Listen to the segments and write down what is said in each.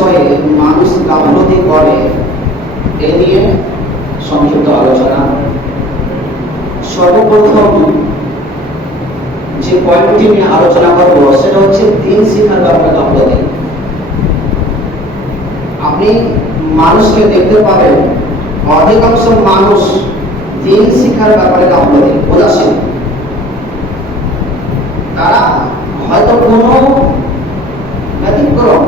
বিষয়ে মানুষ গাফলতি করে এ নিয়ে সংক্ষিপ্ত আলোচনা। সর্বপ্রথম যে পয়েন্টটি নিয়ে আলোচনা করব সেটা হচ্ছে দিন শিক্ষার ব্যাপারে গাফলতি। আপনি মানুষকে দেখতে পাবেন অধিকাংশ মানুষ দিন শিক্ষার ব্যাপারে গাফলতি, উদাসীন। তারা হয়তো কোনো ব্যতিক্রম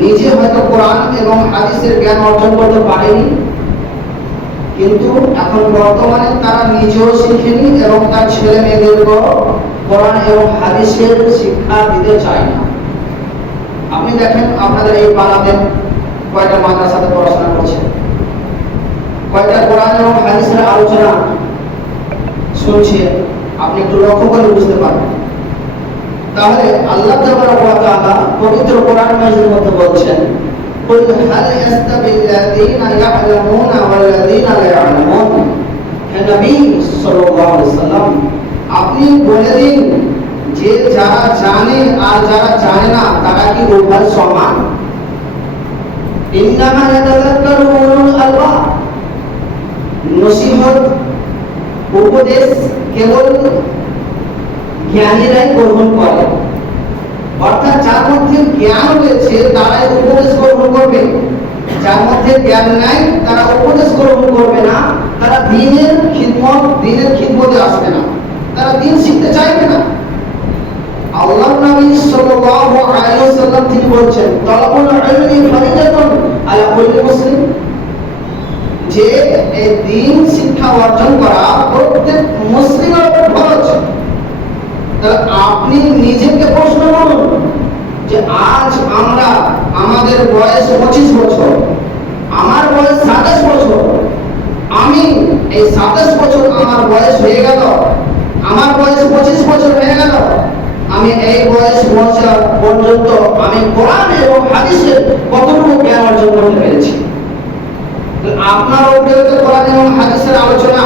নিজে হয়তো কোরআন এবং হাদিসের জ্ঞান অর্জন করতে পারেনি, কিন্তু এখন বর্তমানে তারা নিজেও শিখেনি এবং তার ছেলে মেয়েদেরকেও কোরআন এবং হাদিসের শিক্ষা দিতে চায় না। আপনি দেখেন আপনাদের এই পাড়াতে কয়টা মাদ্রাসাতে পড়াশোনা করছে, কয়টা কোরআন এবং হাদিসের আলোচনা শুনছে, আপনি একটু লক্ষ্য করে বুঝতে পারবেন। তাহলে আল্লাহ তাবারাক ওয়া তাআলা পবিত্র কোরআন মাজিদের মধ্যে বলছেন, কুল হাল ইস্তাবিল্লাযীনা ইয়া'লামুনা ওয়াল্লাযীনা লা ইয়া'লামুন। হে নবী সাল্লাল্লাহু আলাইহি ওয়াসাল্লাম, আপনি বলে দিন যে যারা জানে আর যারা জানে না তারা কি উভয় সমান? ইন্নামা ইয়াতাযাক্কারু উলুল আলবাব। নসিহত উপদেশ কেবল জ্ঞানীরাই গ্রহণ করে, অর্থাৎ যার মধ্যে জ্ঞান রয়েছে তারাই উপদেশ গ্রহণ করবে, যার মধ্যে জ্ঞান নাই তারা উপদেশ গ্রহণ করবে না, তারা দ্বীনের খিদমতে আসবে না, তারা দ্বীন শিখতে চাইবে না। আল্লাহর নবী সাল্লাল্লাহু আলাইহি ওয়াসাল্লাম তিনি বলেছেন, তালাবুল ইলমি ফারিদাতুন আলা কুল্লি মুসলিম, যে এই দ্বীন শিক্ষা অর্জন করা প্রত্যেক মুসলিমের উপর ফরজ। আপনি নিজেকে প্রশ্ন করুন যে আজ আমরা, আমাদের বয়স 25 বছর, আমার বয়স 27 বছর, আমি এই 27 বছর আমার বয়স হয়ে গেল, আমার বয়স 25 বছর হয়ে গেল, আমি এই বয়স পৌঁছা পর্যন্ত আমি কোরআন এবং হাদিসের কতটুকু জ্ঞান অর্জন করতে পেরেছি? আপনার উপরে কোরআন এবং হাদিসের আলোচনা,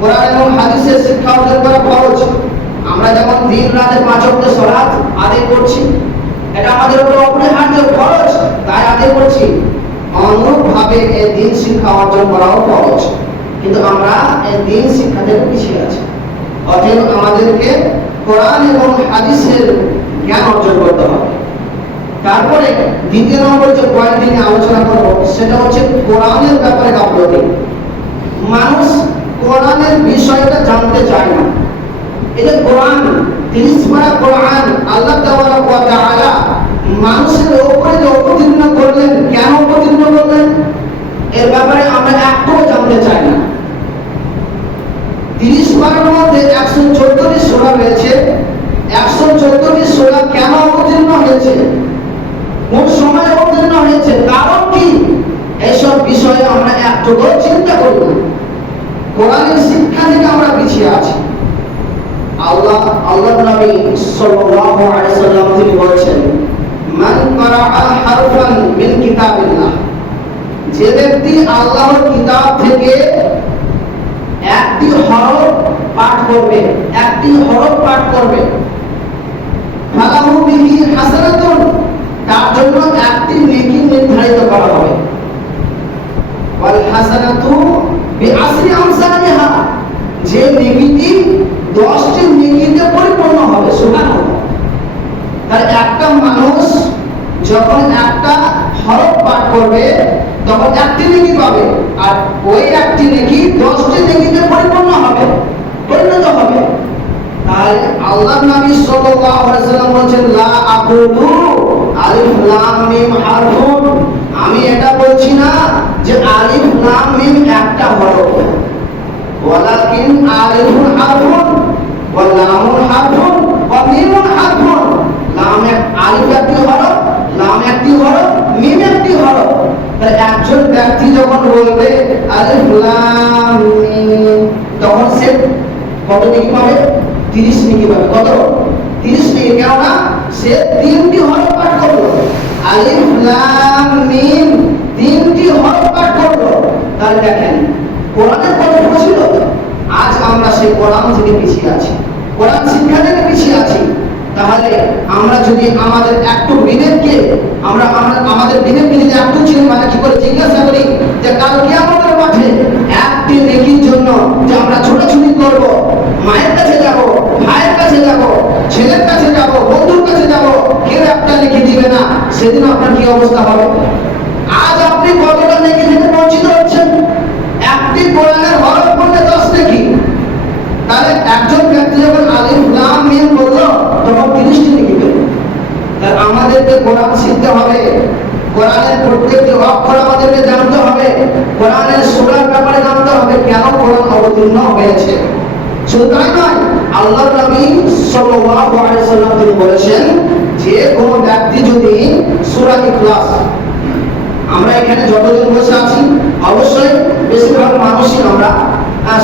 কোরআন এবং হাদিসের শিক্ষা অর্জন করা ফরজ। আমরা যেমন দিন রাতে 5 ওয়াক্ত সালাত আদায় করছি, এটা আমাদের উপর অপরিহার্য ফরজ, তাই আদায় করছি। অনুরূপভাবে এই দিন শিক্ষা অর্জন করাও ফরজ, কিন্তু আমরা এই দিন শিক্ষা থেকে পিছিয়ে আছি। অতএব আমাদেরকে কোরআন এবং হাদিসের জ্ঞান অর্জন করতে হবে। তারপরে দ্বিতীয় নম্বর যে পয়েন্ট নিয়ে আলোচনা করব সেটা হচ্ছে কোরআনের ব্যাপারে গাফলতি। মানুষ কোরআনের বিষয়টা জানতে চায় না। এই যে কোরআন, 30 পারা কোরআন আল্লাহ তাবারাক ওয়া তাআলা মানুষের উপরে যে অবতীর্ণ করলেন, কেন অবতীর্ণ করলেন এর ব্যাপারে আমরা একটুও জানতে চাই না। 30 পারার মধ্যে 114টি সূরা রয়েছে, 114টি সূরা কেন অবতীর্ণ হয়েছে, কোন সময় অবতীর্ণ হয়েছে, কারণ কি, এইসব বিষয়ে আমরা একটুও চিন্তা করি না। কোরআনের শিক্ষা থেকে আমরা পিছিয়ে আছি। আল্লাহর নবী সাল্লাল্লাহু আলাইহি ওয়াসাল্লাম তিনি বলেছেন, মান ক্বারাআ হারফান মিন কিতাবিল্লাহ, যে ব্যক্তি আল্লাহর কিতাব থেকে একটি হরফ পাঠ করবে, একটি হরফ পাঠ করবে, ফালাহু বিহি হাসানাতুন, তার জন্য একটি নেকি নির্ধারিত করা হবে। ওয়াল হাসানাতু বিআশরি আমসালিহা, যে নেকিটি 10টি নেকিতে পরিপূর্ণ হবে। সুবহানাল্লাহ। তার একটা মানুষ যখন একটা হরফ পাঠ করবে তখন একটি নেকি পাবে, আর ওই একটি নেকি 10টি নেকিতে পরিপূর্ণ হবে, পরিণত হবে। তাই আল্লাহর নবী সাল্লাল্লাহু আলাইহি ওয়াসাল্লাম বলেছেন, লা আকুলু আলিফ লাম মিম হারফুন, আমি এটা বলছি না যে আলিফ লাম মিম একটা হরফ, ওয়ালাকিন আলিফুন হারফুন ওয়া লামুন হারফুন ওয়া মিমুন হারফুন। আলিফ একটি হরফ, লাম একটি হরফ, মিম একটি হরফ। তাই একজন ব্যক্তি যখন বলবে আলিফ লাম মিম, তখন সে কত নেকি পাবে? 30 নেকি পাবে। কত? 30 নেকি। কেননা সে 3টি হরফ পাঠ করলো, আলিফ লাম মিম 3টি হরফ পাঠ করলো। তাহলে দেখেন কোরআনের কত ফজিলত। আজ আমরা সেই কোরআন থেকে পিছিয়ে আছি, কোরআন শিক্ষা থেকে পিছিয়ে আছি। তাহলে আমরা যদি আমাদের একটু বিবেককে আমাদের বিবেককে যদি একটু চিনি, মানে কি করে জিজ্ঞাসা করি যে কাল কিয়ামতের মাঠে একটি নেকির জন্য যে আমরা ছোটাছুটি করব, মায়ের কাছে যাব, ভাইয়ের কাছে যাব, ছেলের কাছে যাব, বন্ধুর কাছে যাব, কেউ একটা নেকি দিবে না, সেদিন আপনার কি অবস্থা হবে? আজ আপনি কতটা নেকি থেকে বঞ্চিত হচ্ছেন? একটি কোরআনের হরফ পড়লে 10 নেকি। তাহলে একজন ব্যক্তি যখন আলিফ লাম মিম বলল তখন 30টি নেকি পেল। তাই আমাদেরকে কোরআন শিখতে হবে, কোরআনের প্রত্যেকটি অক্ষর আমাদেরকে জানতে হবে, কোরআনের সূরার ব্যাপারে জানতে হবে, কেন কোরআন অবতীর্ণ হয়েছে। শুধু তাই নয়, আল্লাহর নবী সাল্লাল্লাহু আলাইহি ওয়াসাল্লাম তিনি বলেছেন যে কোন ব্যক্তি যদি সূরা ইখলাস, আমরা এখানে যতজন বসে আছি অবশ্যই বেশিরভাগ মানুষই আমরা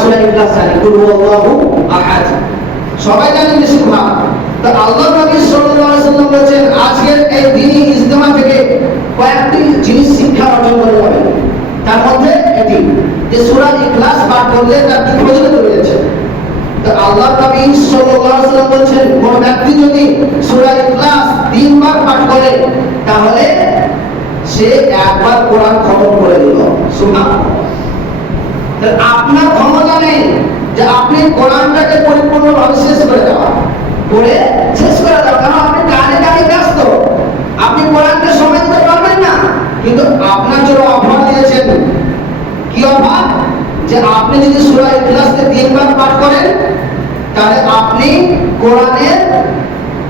সূরা ইখলাস জানি, কুল হুয়াল্লাহু আহাদ, সবাই জানি বেশিরভাগ। তো আল্লাহর নবী সাল্লাল্লাহু আলাইহি ওয়াসাল্লাম বলেছেন আজকের এই দ্বীনি ইজতেমা থেকে কয়েকটি জিনিস শিক্ষা অর্জন করে যাবেন। তার মধ্যে এটি যে সূরা ইখলাস পাঠ করলে তার কি ফজিলত রয়েছে। তো আল্লাহর নবী সাল্লাল্লাহু আলাইহি ওয়াসাল্লাম বলেছেন কোন ব্যক্তি যদি সূরা ইখলাস 3 বার পাঠ করে তাহলে সে একবার কোরআন খতম করে দিল। সুবহানাল্লাহ। আপনার ক্ষমতা নেই যে আপনি কোরআনটাকে পরিপূর্ণভাবে শেষ করে দেওয়া, পড়ে শেষ করে দেওয়া, কারণ আপনি কাজে কাজে ব্যস্ত, আপনি কোরআনকে সময় দিতে পারবেন না। কিন্তু আপনার জন্য অফার দিয়েছেন, কি অফার? যে আপনি যদি সূরা ইখলাসকে 3 বার পাঠ করেন তাহলে আপনি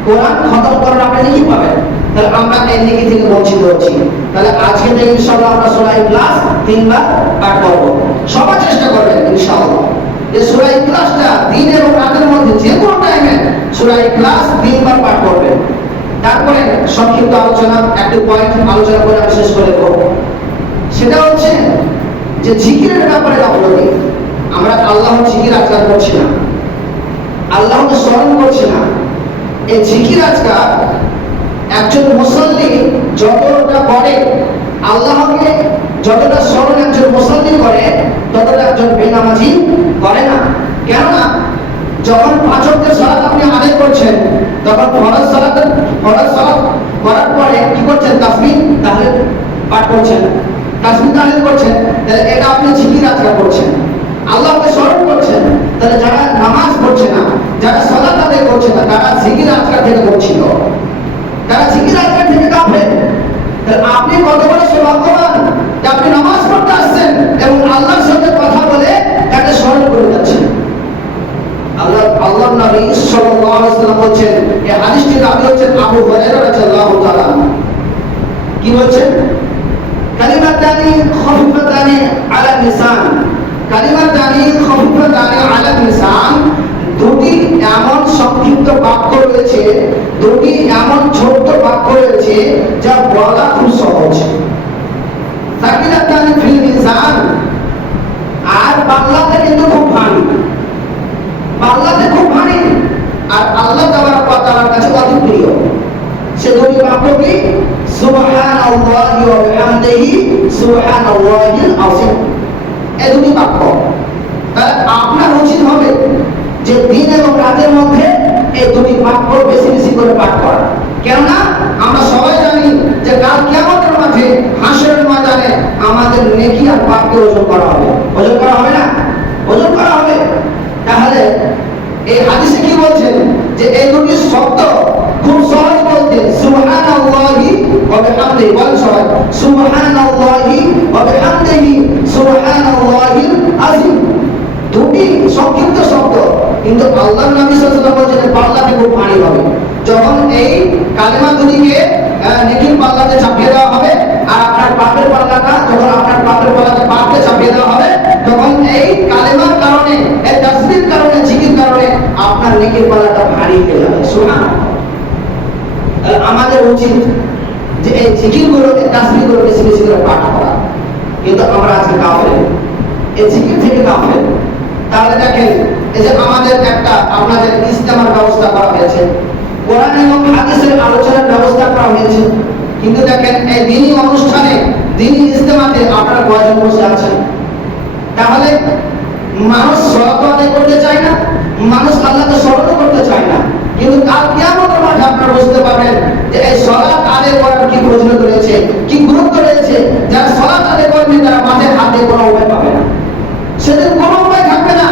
কোরআন খতম করার আপনি নেকি পাবেন। তাহলে আমরা এই নেকি থেকে বঞ্চিত হচ্ছি। তাহলে আজকে থেকে ইনশাআল্লাহ আমরা সূরা ইখলাস 3 বার পাঠ করব। সবাই চেষ্টা করবেন ইনশাআল্লাহ যে সূরা ইখলাসটা দিন এবং রাতের মধ্যে যে কোনো টাইমে সূরা ইখলাস 3 বার পাঠ করবেন। তারপরে সংক্ষিপ্ত আলোচনা, একটু পয়েন্ট আলোচনা করে আমি শেষ করে দেব। সেটা হচ্ছে যে জিকিরের ব্যাপারে গাফলতি। আমরা আল্লাহর জিকির আজকাল করছি না, আল্লাহকে স্মরণ করছি না। এই জিকির আজকাল একজন মুসল্লি যতটা করে, আল্লাহকে যতটা স্মরণ একজন মুসল্লি করে ততটা একজন বেনামাজি করে না। কেননা যখন 5 ওয়াক্তের সালাত আপনি আদায় করছেন তখন ফরজ সালাত করার পরে কি করছেন? তাসবিহ তাহলিল পাঠ করছেন, তাসবিহ তাহলিল করছেন। তাহলে এটা আপনি জিকির আজকাল করছেন, আল্লাহকে স্মরণ করছেন। তাহলে যারা নামাজ পড়ছে না, যারা সালাত আদায় করছে না, তারা জিকির আজকাল থেকে করছিল, তারা জিকির আজকাল থেকে কাফের। তাহলে আপনি কত বড় সৌভাগ্যবান যে আপনি নামাজ পড়তে আসছেন এবং আল্লাহর সাথে কথা বলে তাকে স্মরণ করে যাচ্ছেন। আল্লাহর নবী সাল্লাল্লাহু আলাইহি ওয়াসাল্লাম বলেছেন, এই হাদিসটি রাবি হচ্ছেন আবু হুরায়রা রাদিয়াল্লাহু তাআলা। কি বলছেন? কালিমাতানি খাফিফাতানি আলা লিসান, কালিমাতানি খাফিফাতানি আলা লিসান, দুটি এমন সংক্ষিপ্ত বাক্য রয়েছে, দুটি এমন ছোট্ট বাক্য রয়েছে যা বলা খুব সহজ। সাকিলাতানি ফিল মিজান, আর বাংলাতে কিন্তু খুব ভারী, বাংলাতে খুব ভারী, আর আল্লাহ তাবারক ওয়া তাআলার কাছে অতি প্রিয়। সে দুটি বাক্য কি? সুবহানাল্লাহি ওয়া বিহামদিহি সুবহানাল্লাহিল আযীম। এই দুটি বাক্য। তাহলে আপনার উচিত হবে যে দিন এবং রাতের মধ্যে এই দুটি বাক্য বেশি বেশি করে পাঠ করা। কেননা আমরা সবাই জানি যে কাল কিয়ামতের মাঠে, হাসরের ময়দানে আমাদের নেকি আর পাপকে ওজন করা হবে। ওজন করা হবে না? ওজন করা হবে। তাহলে এই হাদিসে কি বলছেন? যে এই দুটি শব্দ খুব সহজ বলতে, সুবহানাল্লাহি ওয়া বিহামদিহি, বলেন সবাই, সুবহানাল্লাহি ওয়া বিহামদিহি সুবহানাল্লাহিল আযীম। দুটি সংক্ষিপ্ত শব্দ, কিন্তু আল্লাহর নবী সাল্লাল্লাহু আলাইহি ওয়াসাল্লাম বলেছেন পাল্লাতে খুব ভারী হবে। যখন এই কালেমা দুটিকে নেকির পাল্লাতে চাপিয়ে দেওয়া হবে আর আপনার পাপের পাল্লাটা, যখন আপনার পাপের পাল্লাতে পাপকে চাপিয়ে দেওয়া হবে, তখন এই কালেমার কারণে, এই তাসবিহর কারণে, জিকির কারণে আপনার নেকির পাল্লাটা ভারী হয়ে যাবে। সুবহানাল্লাহ। আমাদের উচিত যে এই জিকিরগুলো, এই তাসবিহগুলো বেশি বেশি করে পাঠ করা। কিন্তু আমরা আজকে কাফের, এই জিকির থেকে কাফের। তাহলে দেখেন, এই যে আমাদের একটা আপনাদের ইজতেমার ব্যবস্থা করা হয়েছে, কোরআন এবং হাদিসের আলোচনার ব্যবস্থা করা হয়েছে, কিন্তু দেখেন এই দ্বীনি অনুষ্ঠানে, দ্বীনি ইজতেমাতে আপনারা কয়জন বসে আছেন? তাহলে মানুষ সালাত আদায় করতে চায় না, মানুষ আল্লাহকে স্মরণ করতে চায় না, কিন্তু কাল কিয়ামতের মাঠে আপনারা বুঝতে পারবেন যে এই সালাত আদায় করার কি প্রয়োজনীয়তা রয়েছে, কি গুরুত্ব রয়েছে। যারা সালাত আদায় করবে তারা মাঠে হাত দিয়ে কোনো উপায় পাবে না, সেদিন কোনো উপায় থাকবে না।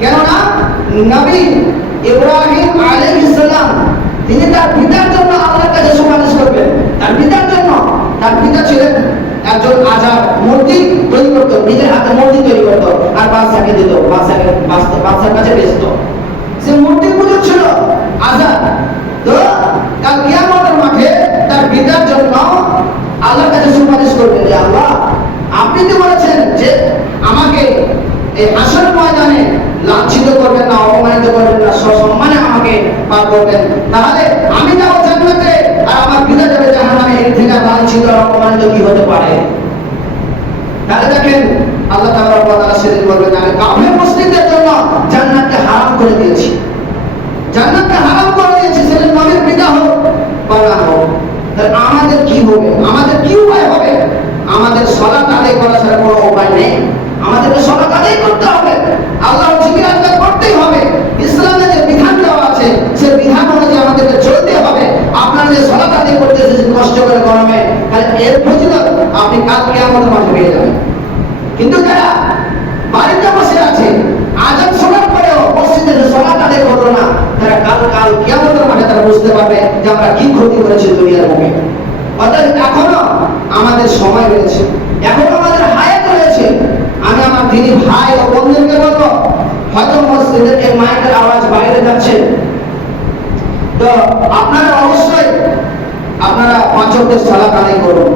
কেননা নবী ইব্রাহিম আলাইহিস সালাম তিনি তার পিতার জন্য আল্লাহর কাছে সুপারিশ করবেন। তার পিতার জন্য, তার পিতা ছিলেন একজন আজার, মূর্তি তৈরি করতো, নিজের হাতে মূর্তি তৈরি করতো আর বাদশাকে দিত, বাদশার কাছে বেচতো। সে মূর্তি পুজো ছিল আজার। তো কাল কিয়ামতের মাঠে তার পিতার জন্য আল্লাহর কাছে সুপারিশ করবেন যে আল্লাহ, আপনি তো বলেছেন যে আমাকে এই হাসর ময়দানে লাঞ্ছিত করবেন না, অপমানিত করবেন না, সসম্মানে আমাকে পার করবেন। তাহলে আমি যাবো জান্নাতে আর আমার পিতা যাবে জাহান্নামে, এর থেকে লাঞ্ছিত আর অপমানিত কি হতে পারে? তাহলে দেখেন আল্লাহ তাআলা সেদিন বলবেন আমি কাফের মুশরিকদের জন্য জান্নাতকে হারাম করে দিয়েছি, জান্নাতকে হারাম করে দিয়েছি, সেদিন নবীর পিতা হোক বা না হোক। তাহলে আমাদের কি হবে, আমাদের কি উপায় হবে? আমাদের সালাত আদায় করা ছাড়া কোনো উপায় নেই। আমাদেরকে সালাত আদায় করতে হবে, আল্লাহর জিকির আজকাল করতেই হবে। ইসলামে যে বিধান দেওয়া আছে সে বিধান অনুযায়ী আমাদেরকে চলতে হবে। আপনারা যে সালাত আদায় করতে এসেছেন কষ্ট করে গরমে, তাহলে এর ফজিলত আপনি কাল কিয়ামতের মাঠে পেয়ে যাবেন। কিন্তু যারা বাড়িতে বসে আছে আজান শোনার পরেও মসজিদে সালাত আদায় করলো না, তারা কাল কিয়ামতের মাঠে তারা বুঝতে পারবে যে আমরা কি ক্ষতি করেছি দুনিয়ার বুকে। অর্থাৎ এখনো আমাদের সময় রয়েছে, এখনো আমাদের হায়াত রয়েছে। আমি আমার দিনী ভাই ও বন্ধুদেরকে বলবো, হয়তো মসজিদের এই মাইকের আওয়াজ বাইরে যাচ্ছে, তো আপনারা অবশ্যই আপনারা পাঁচ ওয়াক্ত সালাত আদায় করুন।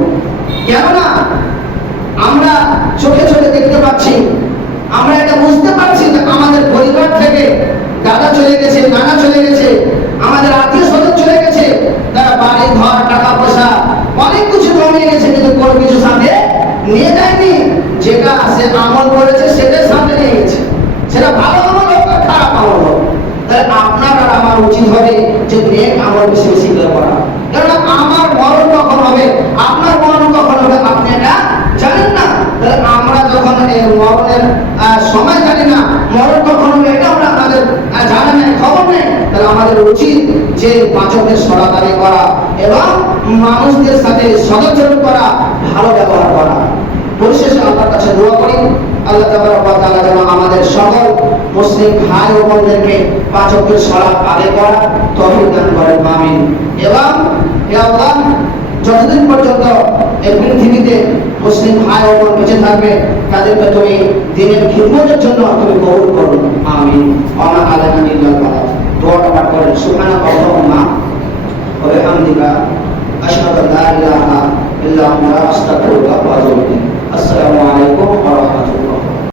কেননা আমরা চোখে চোখে দেখতে পাচ্ছি, আমরা এটা বুঝতে পারছি যে আমাদের পরিবার থেকে দাদা চলে গেছে, নানা চলে গেছে, আমাদের আত্মীয় স্বজন চলে গেছে, তারা বাড়ি ঘর টাকা পয়সা অনেক কিছু জমিয়ে গেছে, কিন্তু কোনো কিছু সাথে নিয়ে যায়নি। যেটা সে আমল করেছে সেটাই সাথে নিয়ে গেছে, সেটা ভালো আমল হোক আর খারাপ আমল হোক। তাহলে আপনার আর আমার উচিত হবে যে নেক আমল বেশি বেশি করে করা। কেননা আমার মরণ কখন হবে, আপনার মরণ কখন হবে আপনি এটা জানেন না। তাহলে আমরা যখন এই মরণের সময় জানি না, মরণ কখন হবে এটা আমরা আমাদের জানা নেই, খবর নেই, তাহলে আমাদের উচিত যে পাঁচ ওয়াক্তের সালাত আদায় করা এবং মানুষদের সাথে সদাচরণ করা, ভালো ব্যবহার করা। পরিশেষে আল্লাহর কাছে দোয়া করি আল্লাহ তাআলা যেন আমাদের সকল মুসলিম ভাই ও বোনদেরকে পাঁচ ওয়াক্তের সালাত আদায় করা তৌফিক দান করেন, আমিন। এবং হে আল্লাহ, যতদিন পর্যন্ত এই পৃথিবীতে মুসলিম ভাই ও বোন বেঁচে থাকবে, তাদেরকে তুমি দিনের খিদমতের জন্য তুমি কবুল করো, আমিন। ওয়া আলাইনা ইল্লাল বালাগ। দোয়াটা পাঠ করেন, সুবহানাল্লাহুম্মা ওয়া বিহামদিকা আশহাদু আল্লা ইলাহা ইল্লা আনতা আস্তাগফিরুকা ওয়া আতুবু ইলাইক। আসসালামু